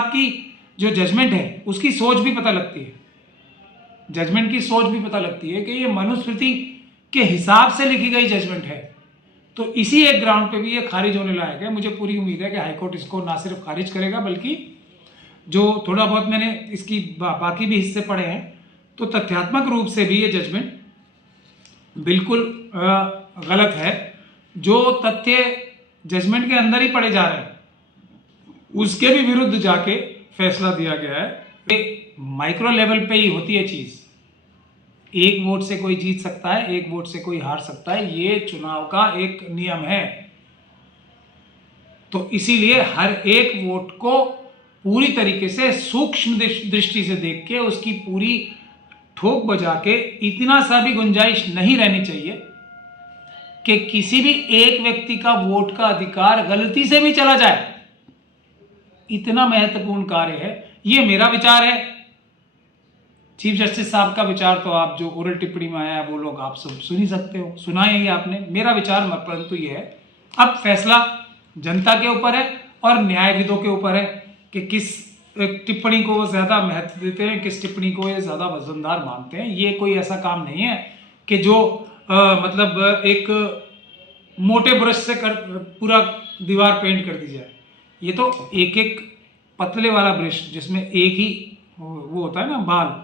साहब की जो जजमेंट है उसकी सोच भी पता लगती है, जजमेंट की सोच भी पता लगती है कि ये मनुस्मृति के हिसाब से लिखी गई जजमेंट है। तो इसी एक ग्राउंड पे भी ये खारिज होने लायक है। मुझे पूरी उम्मीद है कि हाईकोर्ट इसको ना सिर्फ खारिज करेगा बल्कि जो थोड़ा बहुत मैंने इसकी बाकी भी हिस्से पढ़े हैं तो तथ्यात्मक रूप से भी ये जजमेंट बिल्कुल गलत है। जो तथ्य जजमेंट के अंदर ही पढ़े जा रहे हैं उसके भी विरुद्ध जाके फैसला दिया गया है। माइक्रो लेवल पे ही होती है चीज, एक वोट से कोई जीत सकता है, एक वोट से कोई हार सकता है, ये चुनाव का एक नियम है। तो इसीलिए हर एक वोट को पूरी तरीके से सूक्ष्म दृष्टि से देख के उसकी पूरी ठोक बजा के इतना सा भी गुंजाइश नहीं रहनी चाहिए कि किसी भी एक व्यक्ति का वोट का अधिकार गलती से भी चला जाए। इतना महत्वपूर्ण कार्य है, ये मेरा विचार है। चीफ जस्टिस साहब का विचार तो आप जो ओरल टिप्पणी में आया है वो लोग आप सब सुन ही सकते हो, सुना है आपने। मेरा विचार परंतु ये है अब फैसला जनता के ऊपर है और न्यायविदों के ऊपर है कि किस टिप्पणी को वो ज्यादा महत्व देते हैं, किस टिप्पणी को ये ज्यादा वजनदार मानते हैं। ये कोई ऐसा काम नहीं है कि जो मतलब एक मोटे ब्रश से पूरा दीवार पेंट कर दी जाए। ये तो एक एक पतले वाला ब्रश जिसमें एक ही वो होता है ना बाल,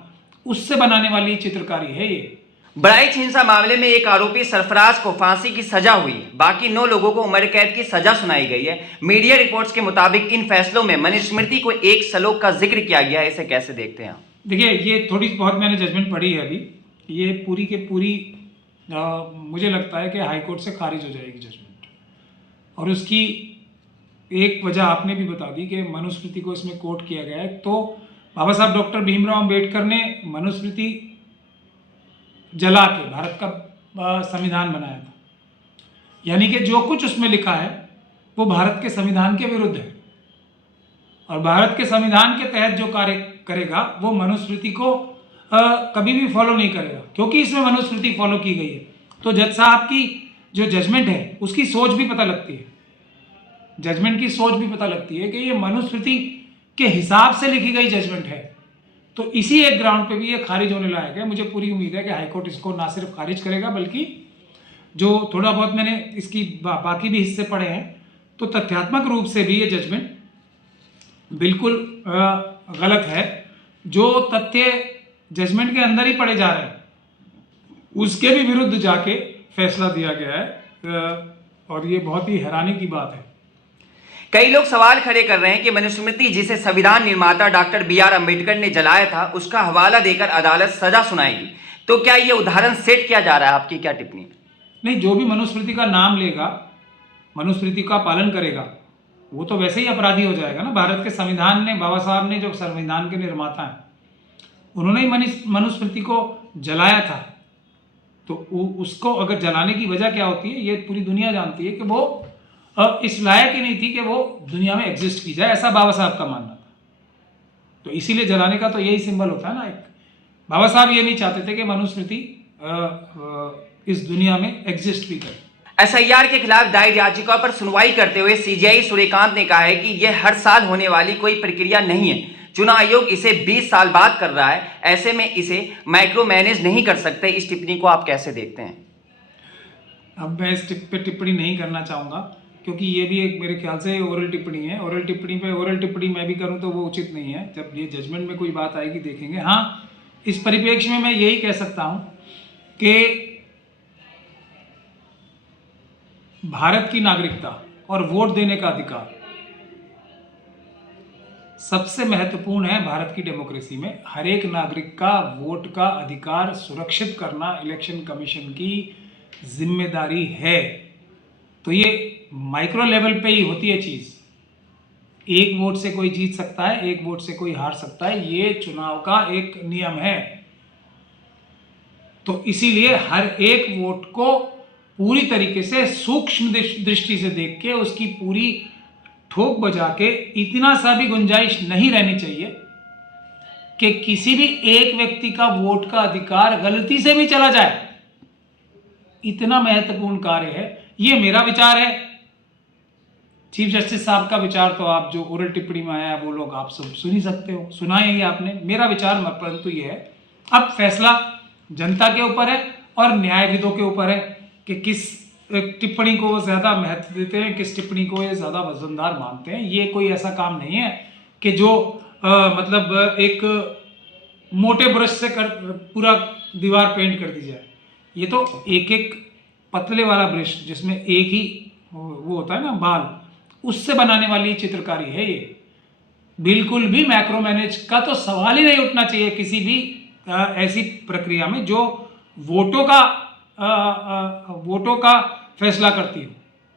उससे बनाने वाली चित्रकारी है ये। बहराइच हिंसा मामले में एक आरोपी सरफराज को फांसी की सजा हुई, बाकी 9 लोगों को उम्र कैद की सजा सुनाई गई है। मीडिया रिपोर्ट्स के मुताबिक इन फैसलों में मनुस्मृति को एक श्लोक का जिक्र किया गया है। इसे कैसे देखते हैं? देखिए, ये थोड़ी बहुत मैंने जजमेंट पढ़ी है अभी, ये पूरी के पूरी मुझे लगता है कि हाईकोर्ट से खारिज हो जाएगी जजमेंट। और उसकी एक वजह आपने भी बता दी कि मनुस्मृति को इसमें कोट किया गया है। तो बाबा साहब डॉक्टर भीमराव अंबेडकर ने मनुस्मृति जला के भारत का संविधान बनाया था, यानी कि जो कुछ उसमें लिखा है वो भारत के संविधान के विरुद्ध है। और भारत के संविधान के तहत जो कार्य करेगा वो मनुस्मृति को कभी भी फॉलो नहीं करेगा, क्योंकि इसमें मनुस्मृति फॉलो की गई है। तो जज साहब की जो जजमेंट है उसकी सोच भी पता लगती है, जजमेंट की सोच भी पता लगती है कि ये मनुस्मृति के हिसाब से लिखी गई जजमेंट है। तो इसी एक ग्राउंड पे भी ये खारिज होने लायक है। मुझे पूरी उम्मीद है कि हाईकोर्ट इसको ना सिर्फ खारिज करेगा बल्कि जो थोड़ा बहुत मैंने इसकी बाकी भी हिस्से पढ़े हैं तो तथ्यात्मक रूप से भी ये जजमेंट बिल्कुल गलत है। जो तथ्य जजमेंट के अंदर ही पढ़े जा रहे हैं उसके भी विरुद्ध जाके फैसला दिया गया है और ये बहुत ही हैरानी की बात है। कई लोग सवाल खड़े कर रहे हैं कि मनुस्मृति जिसे संविधान निर्माता डॉक्टर बी.आर. अंबेडकर ने जलाया था उसका हवाला देकर अदालत सजा सुनाएगी। तो क्या ये उदाहरण सेट किया जा रहा है? आपकी क्या टिप्पणी है? नहीं, जो भी मनुस्मृति का नाम लेगा, मनुस्मृति का पालन करेगा, वो तो वैसे ही अपराधी हो जाएगा ना। भारत के संविधान ने, बाबा साहब ने जो संविधान के निर्माता हैं उन्होंने ही मनुस्मृति को जलाया था। तो उसको अगर जलाने की वजह क्या होती है ये पूरी दुनिया जानती है कि वो इस लायक ही नहीं थी कि वो दुनिया में एग्जिस्ट की जाए, ऐसा बाबा साहब का मानना था। तो इसीलिए जलाने का तो यही सिंबल होता है ना। एक बाबा साहब ये नहीं चाहते थे कि मनुस्मृति इस दुनिया में एग्जिस्ट भी करे। एसआईआर के खिलाफ दायर याचिका पर सुनवाई करते हुए सीजेआई सूर्यकांत ने कहा है कि यह हर साल होने वाली कोई प्रक्रिया नहीं है। चुनाव आयोग इसे 20 साल बाद कर रहा है, ऐसे में इसे माइक्रो मैनेज नहीं कर सकते। इस टिप्पणी को आप कैसे देखते हैं? अब मैं इस पे टिप्पणी नहीं करना चाहूँगा क्योंकि ये भी एक मेरे ख्याल से ओरल टिप्पणी है। ओरल टिप्पणी पे ओरल टिप्पणी मैं भी करूँ तो वो उचित नहीं है। जब ये जजमेंट में कोई बात आएगी देखेंगे। हाँ, इस परिप्रेक्ष्य में मैं यही कह सकता हूँ कि भारत की नागरिकता और वोट देने का अधिकार सबसे महत्वपूर्ण है। भारत की डेमोक्रेसी में हर एक नागरिक का वोट का अधिकार सुरक्षित करना इलेक्शन कमीशन की जिम्मेदारी है। तो ये माइक्रो लेवल पे ही होती है चीज, एक वोट से कोई जीत सकता है, एक वोट से कोई हार सकता है, ये चुनाव का एक नियम है। तो इसीलिए हर एक वोट को पूरी तरीके से सूक्ष्म दृष्टि से देख के उसकी पूरी ठोक बजा के इतना सा भी गुंजाइश नहीं रहनी चाहिए कि किसी भी एक व्यक्ति का वोट का अधिकार गलती से भी चला जाए। इतना महत्वपूर्ण कार्य है, ये मेरा विचार है। चीफ जस्टिस साहब का विचार तो आप जो ओरल टिप्पणी में आया वो लोग आप सब सुन ही सकते हो, सुना ही आपने। मेरा विचार परंतु ये है, अब फैसला जनता के ऊपर है और न्यायविदों के ऊपर है कि किस टिप्पणी को वो ज़्यादा महत्व देते हैं, किस टिप्पणी को ये ज़्यादा वजनदार मानते हैं। ये कोई ऐसा काम नहीं है कि जो मतलब एक मोटे ब्रश से पूरा दीवार पेंट कर दी जाए। ये तो एक एक पतले वाला ब्रश जिसमें एक ही वो होता है ना बाल, उससे बनाने वाली चित्रकारी है ये। बिल्कुल भी मैक्रो मैनेज का तो सवाल ही नहीं उठना चाहिए किसी भी ऐसी प्रक्रिया में जो वोटों का फैसला करती हो।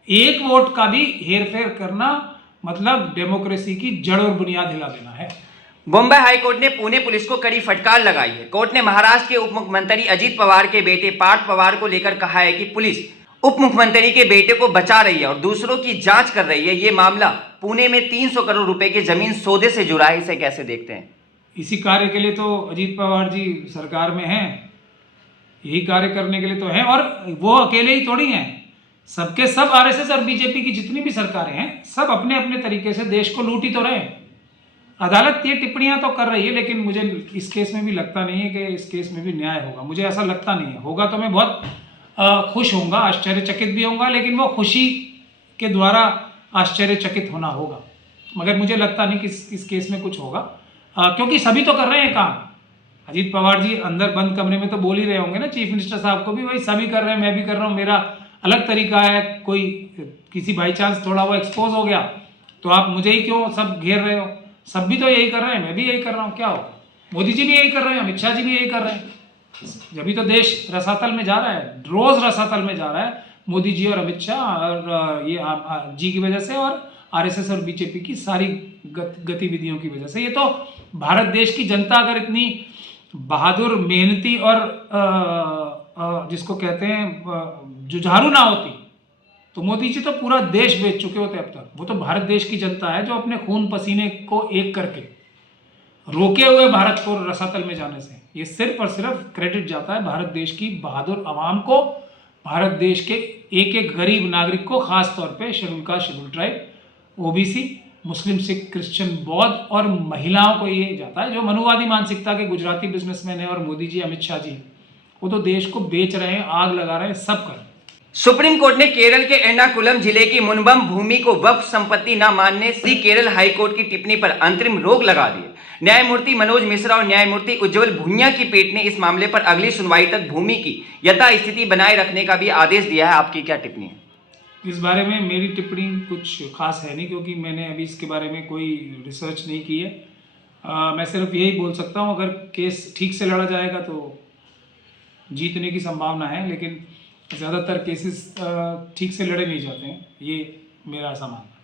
एक वोट का भी हेरफेर करना मतलब डेमोक्रेसी की जड़ और बुनियाद हिला देना है। बॉम्बे हाईकोर्ट ने पुणे पुलिस को कड़ी फटकार लगाई है। कोर्ट ने महाराष्ट्र के उप मुख्यमंत्री अजित पवार के बेटे पार्थ पवार को लेकर कहा है कि पुलिस उप मुख्यमंत्री के बेटे को बचा रही है और दूसरों की जांच कर रही है। ये मामला पुणे में 300 करोड़ रुपए के जमीन सौदे से जुड़ा है। इसे कैसे देखते हैं? इसी कार्य के लिए तो अजित पवार जी सरकार में हैं, यही कार्य करने के लिए तो हैं। और वो अकेले ही थोड़ी हैं, सबके सब आरएसएस और बीजेपी की जितनी भी सरकारें हैं सब अपने अपने तरीके से देश को लूट ही तो रहे हैं। अदालत ये टिप्पणियां तो कर रही है, लेकिन मुझे इस केस में भी लगता नहीं है कि इस केस में भी न्याय होगा। मुझे ऐसा लगता नहीं है। होगा तो मैं बहुत खुश होऊंगा, आश्चर्यचकित भी होऊंगा, लेकिन वो खुशी के द्वारा आश्चर्यचकित होना होगा। मगर मुझे लगता नहीं कि इस केस में कुछ होगा, क्योंकि सभी तो कर रहे हैं काम। अजीत पवार जी अंदर बंद कमरे में तो बोल ही रहे होंगे ना चीफ मिनिस्टर साहब को भी, भाई सभी कर रहे हैं, मैं भी कर रहा हूँ, मेरा अलग तरीका है। कोई किसी बाई चांस थोड़ा वो एक्सपोज हो गया तो आप मुझे ही क्यों सब घेर रहे हो? सब भी तो यही कर रहे हैं, मैं भी यही कर रहा हूँ, क्या होगा? मोदी जी भी यही कर रहे हैं, अमित शाह जी भी यही कर रहे हैं। जब तो देश रसातल में जा रहा है, रोज रसातल में जा रहा है मोदी जी और अमित शाह और ये जी की वजह से और आरएसएस और बीजेपी की सारी गतिविधियों की वजह से। ये तो भारत देश की जनता अगर इतनी बहादुर, मेहनती और जिसको कहते हैं जुझारू ना होती तो मोदी जी तो पूरा देश बेच चुके होते अब तक। वो तो भारत देश की जनता है जो अपने खून पसीने को एक करके रोके हुए भारत को रसातल में जाने से। ये सिर्फ और सिर्फ क्रेडिट जाता है भारत देश की बहादुर आवाम को, भारत देश के एक एक गरीब नागरिक को, खास तौर पे schedule caste, schedule tribe, OBC, Muslim, Sikh, Christian, बौद्ध और महिलाओं को ये जाता है। जो मनुवादी मानसिकता के गुजराती बिजनेसमैन है और मोदी जी, अमित शाह जी, वो तो देश को बेच रहे हैं, आग लगा रहे हैं, सब कर। सुप्रीम कोर्ट ने केरल के एर्नाकुलम जिले की मुनबम भूमि को वक्फ संपत्ति न मानने से केरल हाईकोर्ट की टिप्पणी पर अंतरिम रोक लगा दी। न्यायमूर्ति मनोज मिश्रा और न्यायमूर्ति उज्ज्वल भुइयां की पीठ ने इस मामले पर अगली सुनवाई तक भूमि की यथास्थिति बनाए रखने का भी आदेश दिया है। आपकी क्या टिप्पणी है? इस बारे में मेरी टिप्पणी कुछ खास है नहीं, क्योंकि मैंने अभी इसके बारे में कोई रिसर्च नहीं की है। मैं सिर्फ यही बोल सकता हूँ, अगर केस ठीक से लड़ा जाएगा तो जीतने की संभावना है, लेकिन ज़्यादातर केसेस ठीक से लड़े नहीं जाते हैं, ये मेरा ऐसा मानना है।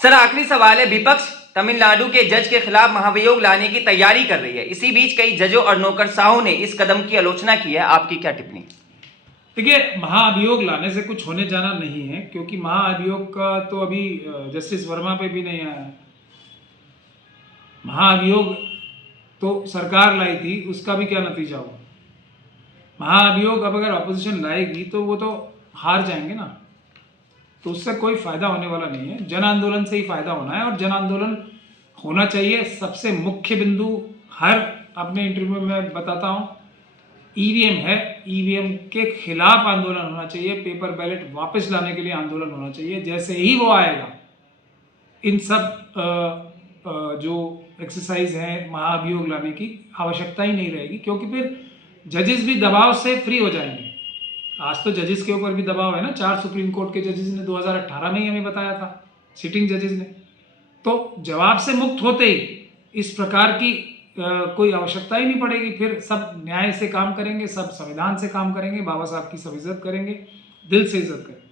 सर, आखिरी सवाल है। विपक्ष तमिलनाडु के जज के खिलाफ महाभियोग लाने की तैयारी कर रही है। इसी बीच कई जजों और नौकरशाहों ने इस कदम की आलोचना की है। आपकी क्या टिप्पणी? देखिए, महाअभियोग लाने से कुछ होने जाना नहीं है, क्योंकि महाअभियोग का तो अभी जस्टिस वर्मा पे भी नहीं आया है। महाअभियोग तो सरकार लाई थी, उसका भी क्या नतीजा हुआ? महाअभियोग अब अगर ऑपोजिशन लाएगी तो वो तो हार जाएंगे ना, तो उससे कोई फायदा होने वाला नहीं है। जन आंदोलन से ही फायदा होना है और जन आंदोलन होना चाहिए। सबसे मुख्य बिंदु हर अपने इंटरव्यू में मैं बताता हूँ, ईवीएम है, ईवीएम के खिलाफ आंदोलन होना चाहिए, पेपर बैलेट वापस लाने के लिए आंदोलन होना चाहिए। जैसे ही वो आएगा, इन सब जो एक्सरसाइज है महाअभियोग लाने की आवश्यकता ही नहीं रहेगी, क्योंकि फिर जजेस भी दबाव से फ्री हो जाएंगे। आज तो जजेस के ऊपर भी दबाव है ना, 4 सुप्रीम कोर्ट के जजेस ने 2018 में ही हमें बताया था, सिटिंग जजेस ने। तो जवाब से मुक्त होते ही इस प्रकार की कोई आवश्यकता ही नहीं पड़ेगी। फिर सब न्याय से काम करेंगे, सब संविधान से काम करेंगे, बाबा साहब की सब इज्जत करेंगे, दिल से इज्जत करेंगे।